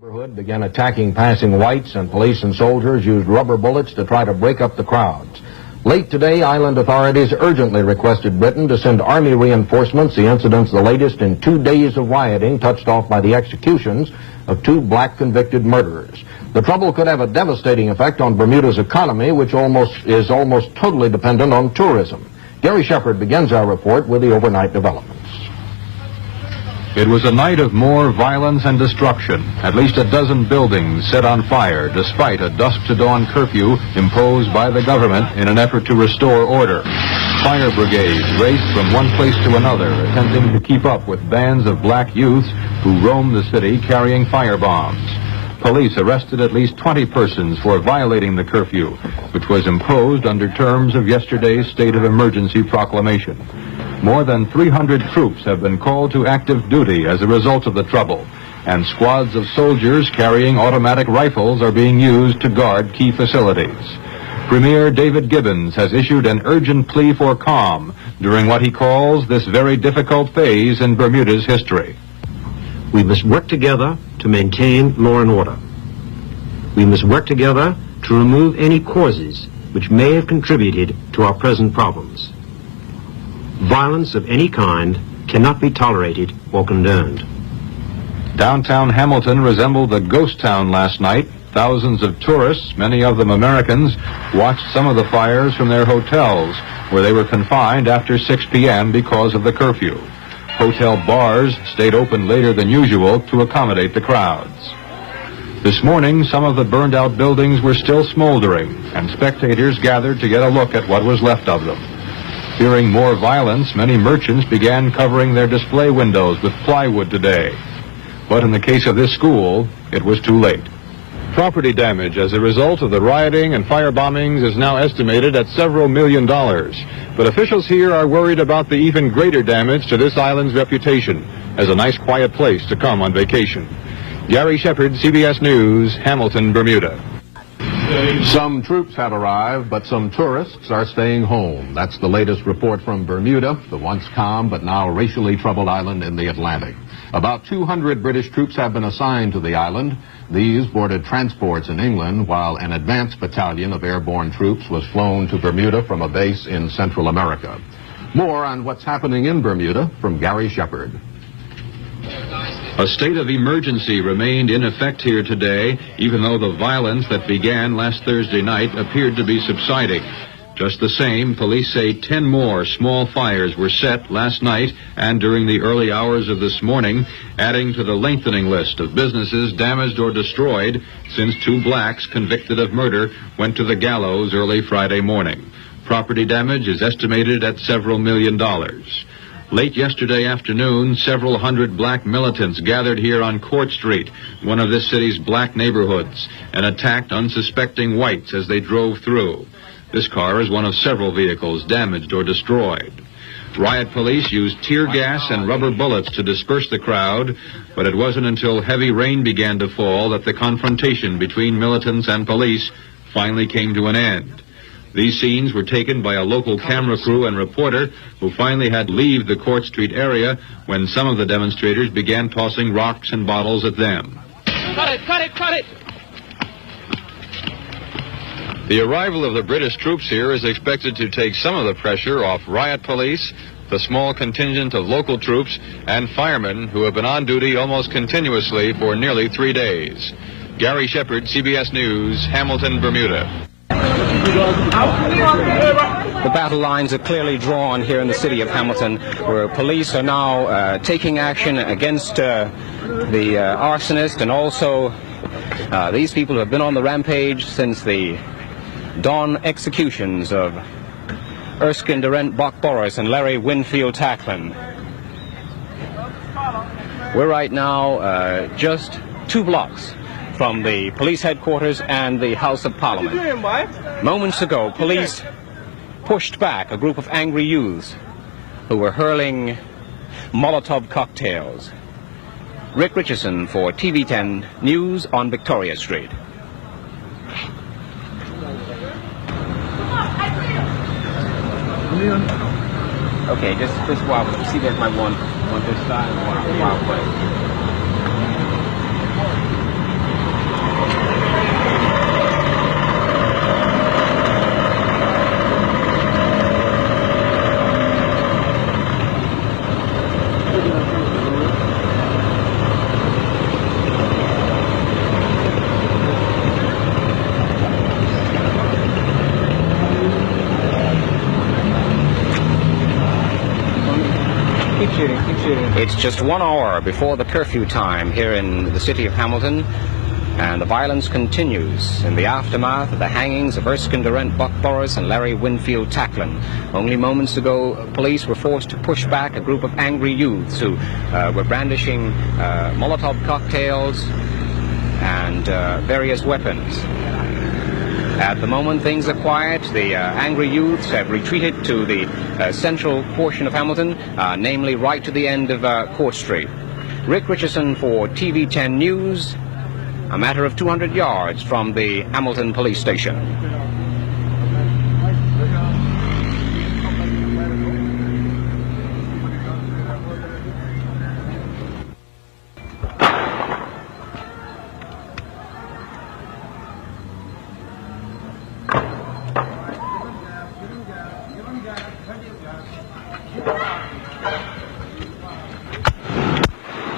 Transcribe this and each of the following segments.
Neighborhood began attacking passing whites, and police and soldiers used rubber bullets to try to break up the crowds. Late today, island authorities urgently requested Britain to send army reinforcements. The incident's the latest in 2 days of rioting, touched off by the executions of 2 black convicted murderers. The trouble could have a devastating effect on Bermuda's economy, which is almost totally dependent on tourism. Gary Shepard begins our report with the overnight developments. It was a night of more violence and destruction. At least a dozen buildings set on fire despite a dusk-to-dawn curfew imposed by the government in an effort to restore order. Fire brigades raced from one place to another, attempting to keep up with bands of black youths who roamed the city carrying fire bombs. Police arrested at least 20 persons for violating the curfew, which was imposed under terms of yesterday's state of emergency proclamation. More than 300 troops have been called to active duty as a result of the trouble, and squads of soldiers carrying automatic rifles are being used to guard key facilities. Premier David Gibbons has issued an urgent plea for calm during what he calls this very difficult phase in Bermuda's history. We must work together to maintain law and order. We must work together to remove any causes which may have contributed to our present problems. Violence of any kind cannot be tolerated or condoned. Downtown Hamilton resembled a ghost town last night. Thousands of tourists, many of them Americans, watched some of the fires from their hotels, where they were confined after 6 p.m. because of the curfew. Hotel bars stayed open later than usual to accommodate the crowds. This morning, some of the burned-out buildings were still smoldering, and spectators gathered to get a look at what was left of them. Fearing more violence, many merchants began covering their display windows with plywood today. But in the case of this school, it was too late. Property damage as a result of the rioting and fire bombings is now estimated at several $1 million. But officials here are worried about the even greater damage to this island's reputation as a nice, quiet place to come on vacation. Gary Shepard, CBS News, Hamilton, Bermuda. Some troops have arrived, but some tourists are staying home. That's the latest report from Bermuda, the once calm but now racially troubled island in the Atlantic. About 200 British troops have been assigned to the island. These boarded transports in England, while an advance battalion of airborne troops was flown to Bermuda from a base in Central America. More on what's happening in Bermuda from Gary Shepard. A state of emergency remained in effect here today, even though the violence that began last Thursday night appeared to be subsiding. Just the same, police say 10 more small fires were set last night and during the early hours of this morning, adding to the lengthening list of businesses damaged or destroyed since 2 blacks convicted of murder went to the gallows early Friday morning. Property damage is estimated at several $1 million. Late yesterday afternoon, several hundred black militants gathered here on Court Street, one of this city's black neighborhoods, and attacked unsuspecting whites as they drove through. This car is one of several vehicles damaged or destroyed. Riot police used tear gas and rubber bullets to disperse the crowd, but it wasn't until heavy rain began to fall that the confrontation between militants and police finally came to an end. These scenes were taken by a local camera crew and reporter who finally had to leave the Court Street area when some of the demonstrators began tossing rocks and bottles at them. Cut it, cut it, cut it! The arrival of the British troops here is expected to take some of the pressure off riot police, the small contingent of local troops, and firemen who have been on duty almost continuously for nearly 3 days. Gary Shepard, CBS News, Hamilton, Bermuda. The battle lines are clearly drawn here in the city of Hamilton, where police are now taking action against the arsonist and also these people who have been on the rampage since the dawn executions of Erskine Durrent Bok Boris and Larry Winfield Tacklin. We're right now just 2 blocks from the police headquarters and the House of Parliament. Moments ago, police pushed back a group of angry youths who were hurling Molotov cocktails. Rick Richardson for TV10 News on Victoria Street. Okay, just while you see there's my one this side and one way. Keep shooting, keep shooting. It's just 1 hour before the curfew time here in the city of Hamilton, and the violence continues in the aftermath of the hangings of Erskine Durrent Buck Boris and Larry Winfield Tacklin. Only moments ago, police were forced to push back a group of angry youths who were brandishing Molotov cocktails and various weapons. At the moment, things are quiet. The angry youths have retreated to the central portion of Hamilton, namely right to the end of Court Street. Rick Richardson for TV 10 News, a matter of 200 yards from the Hamilton Police Station.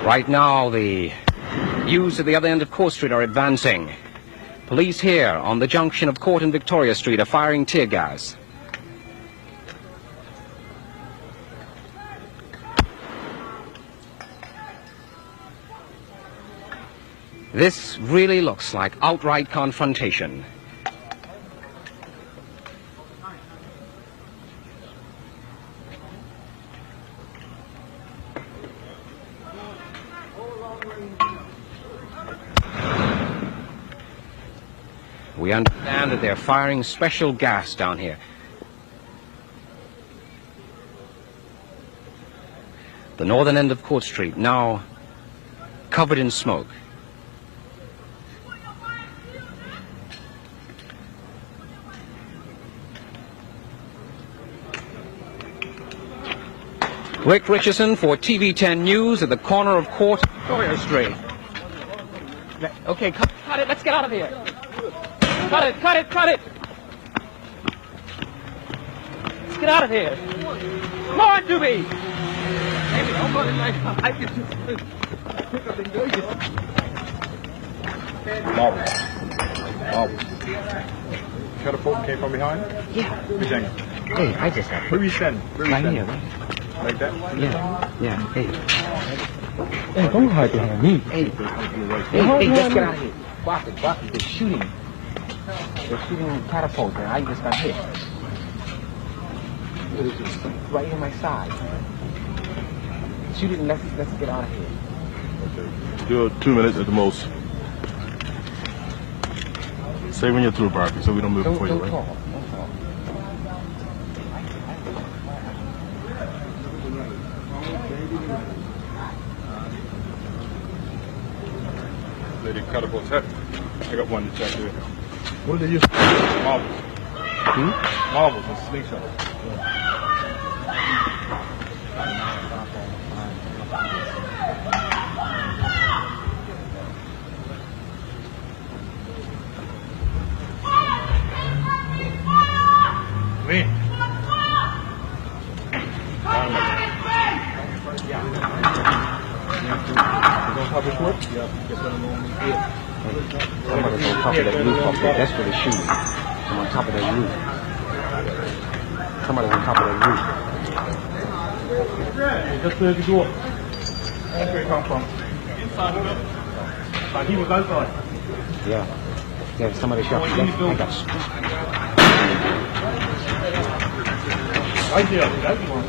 Right now, the youths at the other end of Court Street are advancing. Police here on the junction of Court and Victoria Street are firing tear gas. This really looks like outright confrontation. We understand that they're firing special gas down here. The northern end of Court Street now covered in smoke. Rick Richardson for TV 10 News at the corner of Court and Victoria Street. Okay, cut it. Let's get out of here. Cut it, cut it, cut it. Let's get out of here. Come on, Doobie. Maybe don't go tonight. I can just pick up and go. Marbles. Catapult came from behind? Yeah. Who's hanging? Hey, I just got Where are you standing? right here, right? Like that? Yeah. Hey. Hey, don't hide behind me. Hey, let's get out of here. Block it. They're shooting. They're shooting catapults, and I just got hit. Right in my side. Shoot it and let's get out of here. Okay. Do 2 minutes at the most. Say when you're through, Barkley, so we don't move before you, right? Don't talk. Lady catapults. Hey, I got one to check here. What do they use? Marbles. Marbles and slingshots. Me. Somebody's on top of that roof up there. That's where they're shooting. I'm on top of that roof. Somebody's on top of that roof. Just clear the door. That's where it come from. Inside. Like he was outside. Yeah, somebody shot me. I got Right there. That's one.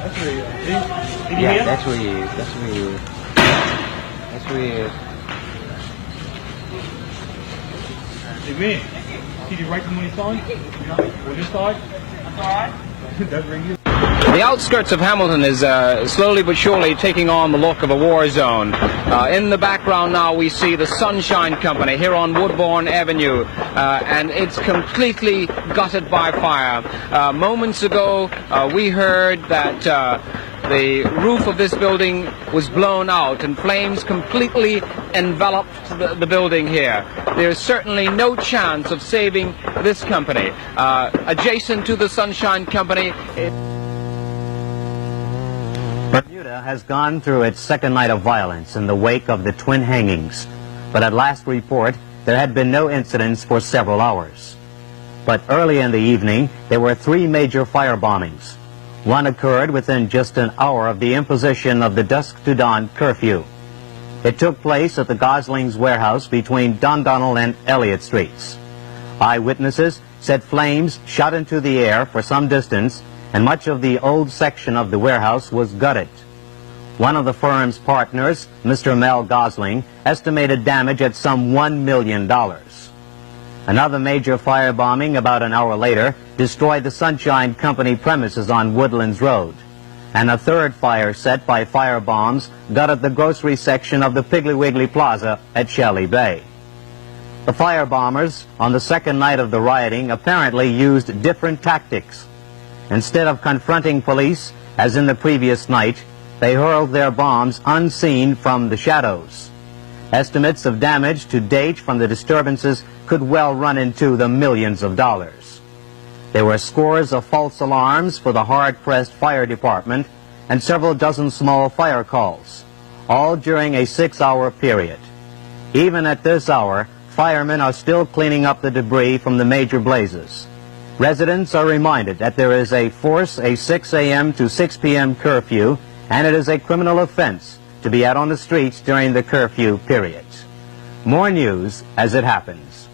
That's where he is. Did he yeah, hear? that's where he is. That's where he is. That's where he is. Hey, man. See the right from on your side? On this side? That's all right. That's where he is. The outskirts of Hamilton is slowly but surely taking on the look of a war zone. In the background now we see the Sunshine Company here on Woodbourne Avenue, and it's completely gutted by fire. Moments ago we heard that the roof of this building was blown out and flames completely enveloped the building here. There's certainly no chance of saving this company. Adjacent to the Sunshine Company, Bermuda has gone through its second night of violence in the wake of the twin hangings, but at last report, there had been no incidents for several hours. But early in the evening, there were 3 major fire bombings. One occurred within just an hour of the imposition of the dusk to dawn curfew. It took place at the Gosling's warehouse between Dundonald and Elliott Streets. Eyewitnesses said flames shot into the air for some distance, and much of the old section of the warehouse was gutted. One of the firm's partners, Mr. Mel Gosling, estimated damage at some $1 million. Another major firebombing about an hour later destroyed the Sunshine Company premises on Woodlands Road. And a third fire set by fire bombs gutted the grocery section of the Piggly Wiggly Plaza at Shelley Bay. The firebombers on the second night of the rioting apparently used different tactics. Instead of confronting police, as in the previous night, they hurled their bombs unseen from the shadows. Estimates of damage to date from the disturbances could well run into the millions of dollars. There were scores of false alarms for the hard-pressed fire department and several dozen small fire calls, all during a 6-hour period. Even at this hour, firemen are still cleaning up the debris from the major blazes. Residents are reminded that there is a 6 a.m. to 6 p.m. curfew, and it is a criminal offense to be out on the streets during the curfew period. More news as it happens.